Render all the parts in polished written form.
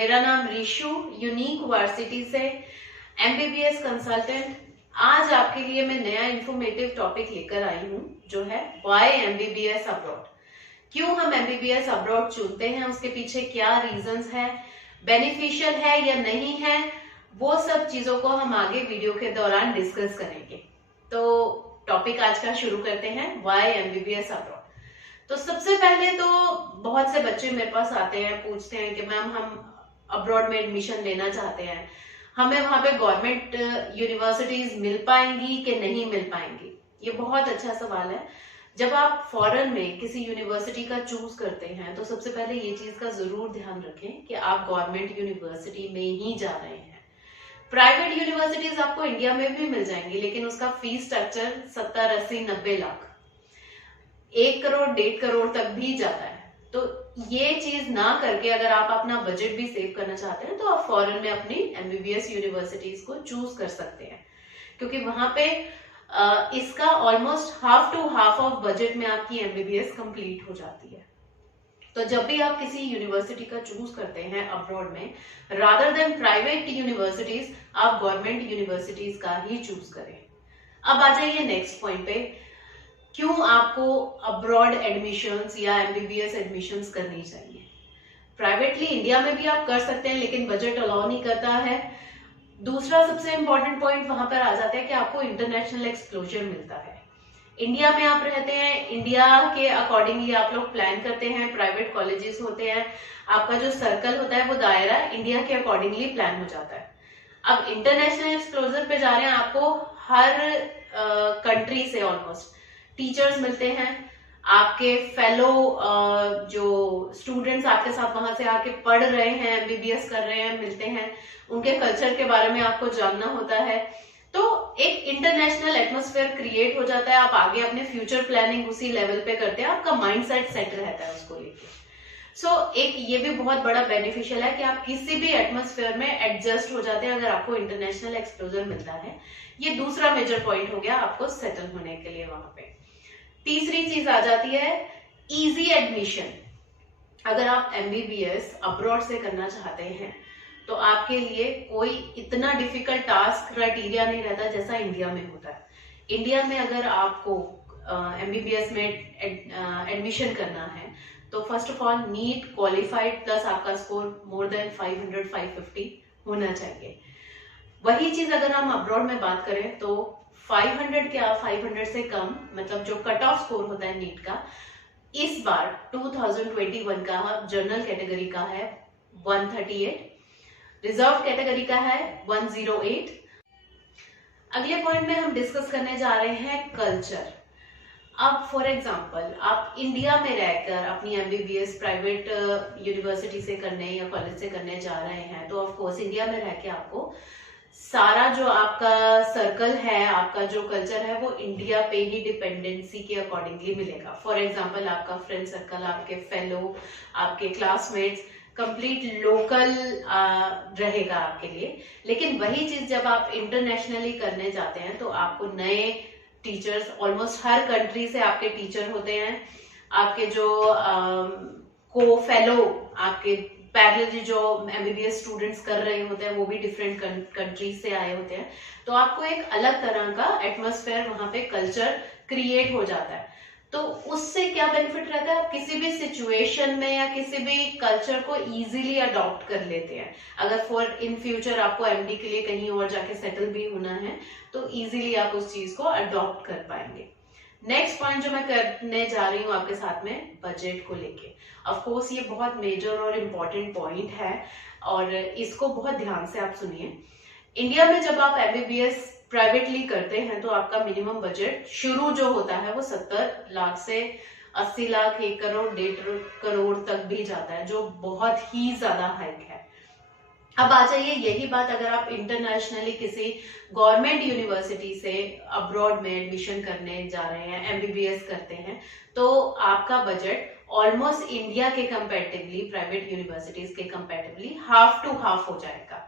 मेरा नाम Rishu, unique varsity से एमबीबीएस कंसल्टेंट। आज आपके लिए मैं नया इंफॉर्मेटिव टॉपिक लेकर आई हूँ जो है व्हाई एमबीबीएस अब्रॉड। क्यों हम एमबीबीएस अब्रॉड चुनते हैं, उसके पीछे क्या रीजंस है, बेनिफिशियल है या नहीं है, वो सब चीजों को हम आगे वीडियो के दौरान डिस्कस करेंगे। तो टॉपिक आज का शुरू करते हैं, व्हाई एमबीबीएस अब्रॉड। तो सबसे पहले तो बहुत से बच्चे मेरे पास आते हैं, पूछते हैं कि मैम हम अब्रॉड में एडमिशन लेना चाहते हैं, हमें वहां पे गवर्नमेंट यूनिवर्सिटीज मिल पाएंगी कि नहीं मिल पाएंगी। ये बहुत अच्छा सवाल है। जब आप फॉरेन में किसी यूनिवर्सिटी का चूज करते हैं तो सबसे पहले ये चीज का जरूर ध्यान रखें कि आप गवर्नमेंट यूनिवर्सिटी में ही जा रहे हैं। प्राइवेट यूनिवर्सिटीज आपको इंडिया में भी मिल जाएंगी, लेकिन उसका फीस स्ट्रक्चर 70, 80, 90 लाख, 1 करोड़ 1.5 करोड़ तक भी जाता है। तो ये चीज ना करके अगर आप अपना बजट भी सेव करना चाहते हैं तो आप फॉरेन में अपनी एमबीबीएस यूनिवर्सिटीज को चूज कर सकते हैं, क्योंकि वहां पे इसका almost half to half of budget में आपकी एमबीबीएस कंप्लीट हो जाती है। तो जब भी आप किसी यूनिवर्सिटी का चूज करते हैं अब्रॉड में, रादर देन प्राइवेट यूनिवर्सिटीज, आप गवर्नमेंट यूनिवर्सिटीज का ही चूज करें। अब आ जाइए नेक्स्ट पॉइंट पे, क्यों आपको अब्रॉड एडमिशंस या एमबीबीएस एडमिशंस करनी चाहिए। प्राइवेटली इंडिया में भी आप कर सकते हैं, लेकिन बजट अलाउ नहीं करता है। दूसरा सबसे इंपॉर्टेंट पॉइंट वहां पर आ जाता है कि आपको इंटरनेशनल एक्सप्लोजर मिलता है। इंडिया में आप रहते हैं, इंडिया के अकॉर्डिंगली आप लोग प्लान करते हैं, प्राइवेट कॉलेजेस होते हैं, आपका जो सर्कल होता है वो दायरा इंडिया के अकॉर्डिंगली प्लान हो जाता है। अब इंटरनेशनल एक्सप्लोजर पे जा रहे हैं, आपको हर कंट्री से ऑलमोस्ट टीचर्स मिलते हैं, आपके फेलो जो स्टूडेंट्स आपके साथ वहां से आके पढ़ रहे हैं, एमबीबीएस कर रहे हैं, मिलते हैं, उनके कल्चर के बारे में आपको जानना होता है। तो एक इंटरनेशनल एटमॉस्फेयर क्रिएट हो जाता है, आप आगे अपने फ्यूचर प्लानिंग उसी लेवल पे करते हैं, आपका माइंडसेट सेट रहता है उसको लेके। एक ये भी बहुत बड़ा बेनिफिशियल है कि आप किसी भी एटमॉस्फेयर में एडजस्ट हो जाते हैं अगर आपको इंटरनेशनल एक्सप्लोजर मिलता है। ये दूसरा मेजर पॉइंट हो गया आपको सेटल होने के लिए वहां पे। तीसरी चीज आ जाती है इजी एडमिशन। अगर आप एमबीबीएस अब्रॉड से करना चाहते हैं तो आपके लिए कोई इतना डिफिकल्ट टास्क क्राइटेरिया नहीं रहता जैसा इंडिया में होता है। इंडिया में अगर आपको एमबीबीएस में एडमिशन करना है तो first of all NEET qualified plus आपका स्कोर मोर देन 500 550 होना चाहिए। वही चीज अगर हम अब्रॉड में बात करें तो 500 क्या, 500 से कम, मतलब जो कट ऑफ स्कोर होता है नीट का, इस बार 2021 का जनरल कैटेगरी का है 138, रिजर्व कैटेगरी का है 108। अगले पॉइंट में हम डिस्कस करने जा रहे हैं कल्चर। अब फॉर एग्जांपल आप इंडिया में रहकर अपनी एमबीबीएस प्राइवेट यूनिवर्सिटी से करने या कॉलेज से करने जा रहे हैं तो ऑफ कोर्स इंडिया में रह के आपको सारा जो आपका सर्कल है, आपका जो कल्चर है, वो इंडिया पे ही डिपेंडेंसी के अकॉर्डिंगली मिलेगा। फॉर एग्जांपल आपका फ्रेंड सर्कल, आपके फेलो, आपके क्लासमेट्स कंप्लीट लोकल रहेगा आपके लिए। लेकिन वही चीज जब आप इंटरनेशनली करने जाते हैं तो आपको नए टीचर्स, ऑलमोस्ट हर कंट्री से आपके टीचर होते हैं, आपके जो को फेलो, आपके पैरेलल जो एमबीबीएस स्टूडेंट्स कर रहे होते हैं वो भी डिफरेंट कंट्रीज से आए होते हैं। तो आपको एक अलग तरह का एटमॉस्फेयर वहां पे कल्चर क्रिएट हो जाता है। तो उससे क्या बेनिफिट रहता है, आप किसी भी सिचुएशन में या किसी भी कल्चर को इजीली अडॉप्ट कर लेते हैं। अगर फॉर इन फ्यूचर आपको एमडी के लिए कहीं और जाके सेटल भी होना है तो इजीली आप उस चीज को अडॉप्ट कर पाएंगे। नेक्स्ट पॉइंट जो मैं करने जा रही हूँ आपके साथ में, बजट को लेके। ऑफ कोर्स ये बहुत मेजर और इम्पोर्टेंट पॉइंट है और इसको बहुत ध्यान से आप सुनिए। इंडिया में जब आप एमबीबीएस प्राइवेटली करते हैं तो आपका मिनिमम बजट शुरू जो होता है वो 70 लाख से 80 लाख, 1 करोड़ 1.5 करोड़ तक भी जाता है, जो बहुत ही ज्यादा हाइक है। अब आ जाइए यही बात अगर आप इंटरनेशनली किसी गवर्नमेंट यूनिवर्सिटी से अब्रॉड में एडमिशन करने जा रहे हैं, एमबीबीएस करते हैं, तो आपका बजट ऑलमोस्ट इंडिया के कंपैरेटिवली, प्राइवेट यूनिवर्सिटीज के कंपैरेटिवली हाफ टू हाफ हो जाएगा।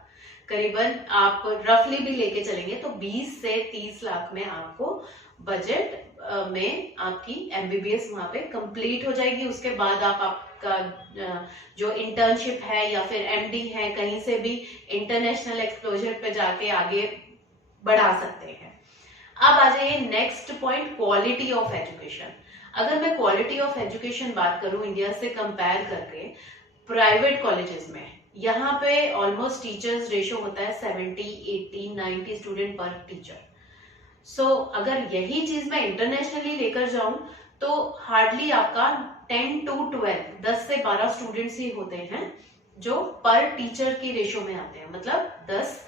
करीबन आप रफली भी लेके चलेंगे तो 20 से 30 लाख में आपको बजट में आपकी एमबीबीएस वहां पे कंप्लीट हो जाएगी। उसके बाद आप आपका जो इंटर्नशिप है या फिर एमडी है, कहीं से भी इंटरनेशनल एक्सपोजर पे जाके आगे बढ़ा सकते हैं। अब आ जाइए next point, quality of education. अगर मैं क्वालिटी ऑफ एजुकेशन बात करूं इंडिया से कंपेयर करके, प्राइवेट कॉलेजेस में यहाँ पे ऑलमोस्ट टीचर्स रेशो होता है 70, 80, 90 स्टूडेंट पर टीचर। सो अगर यही चीज मैं इंटरनेशनली लेकर जाऊं तो हार्डली आपका 10 to 12, 10 से 12 स्टूडेंट्स ही होते हैं जो पर टीचर की रेशो में आते हैं। मतलब 10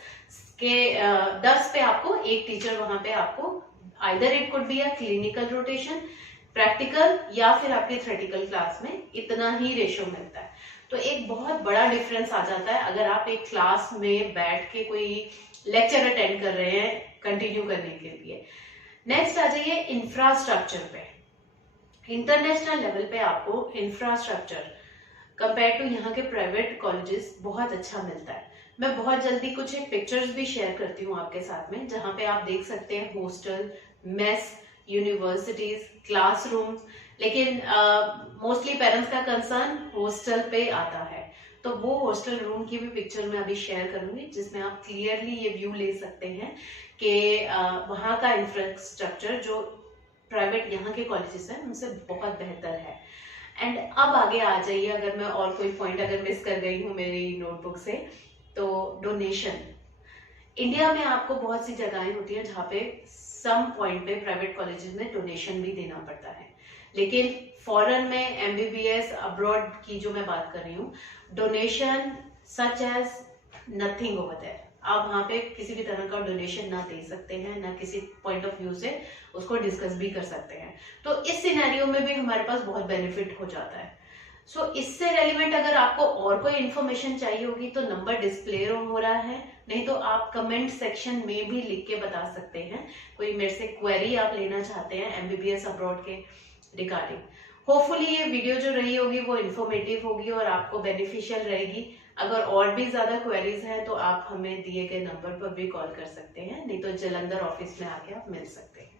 पे आपको एक टीचर वहां पे आपको either it could be a clinical rotation, practical या फिर आपकी थ्योरेटिकल क्लास में इतना ही रेशो मिलता है। तो एक बहुत बड़ा डिफरेंस आ जाता है अगर आप एक क्लास में बैठ के कोई लेक्चर अटेंड कर रहे हैं कंटिन्यू करने के लिए। नेक्स्ट आ जाइए इंफ्रास्ट्रक्चर पे। इंटरनेशनल लेवल पे आपको इंफ्रास्ट्रक्चर कंपेयर टू यहाँ के प्राइवेट कॉलेजेस बहुत अच्छा मिलता है। मैं बहुत जल्दी कुछ एक पिक्चर्स भी शेयर करती हूँ आपके साथ में, जहाँ पे आप देख सकते हैं हॉस्टल, मेस, यूनिवर्सिटीज, क्लासरूम्स। लेकिन मोस्टली पेरेंट्स का कंसर्न हॉस्टल पे आता है, तो वो हॉस्टल रूम की भी पिक्चर मैं अभी शेयर करूंगी, जिसमें आप क्लियरली ये व्यू ले सकते हैं कि वहाँ का इंफ्रास्ट्रक्चर जो प्राइवेट यहाँ के कॉलेजेस हैं उनसे बहुत बेहतर है। एंड अब आगे आ जाइए, अगर मैं और कोई पॉइंट अगर मिस कर गई हूँ मेरी नोटबुक से, तो डोनेशन। इंडिया में आपको बहुत सी जगहें होती हैं जहाँ पे सम पॉइंट पे प्राइवेट कॉलेजेस में डोनेशन भी देना पड़ता है, लेकिन फॉरेन में एमबीबीएस अब्रॉड की जो मैं बात कर रही हूँ, donation such as nothing over there. आप वहाँ पे किसी भी तरह का डोनेशन ना दे सकते हैं, ना किसी पॉइंट ऑफ व्यू से उसको डिस्कस भी कर सकते हैं। तो इस सिनेरियो में भी हमारे पास बहुत बेनिफिट हो जाता है। सो इससे रेलिवेंट अगर आपको और कोई इन्फॉर्मेशन चाहिए होगी तो नंबर डिस्प्ले हो रहा है, नहीं तो आप कमेंट सेक्शन में भी लिख के बता सकते हैं। कोई मेरे से क्वेरी आप लेना चाहते हैं एमबीबीएस अब्रॉड के रिगार्डिंग। होपफुली ये वीडियो जो रही होगी वो इन्फॉर्मेटिव होगी और आपको बेनिफिशियल रहेगी। अगर और भी ज्यादा क्वेरीज हैं तो आप हमें दिए गए नंबर पर भी कॉल कर सकते हैं, नहीं तो जलंधर ऑफिस में आके आप मिल सकते हैं।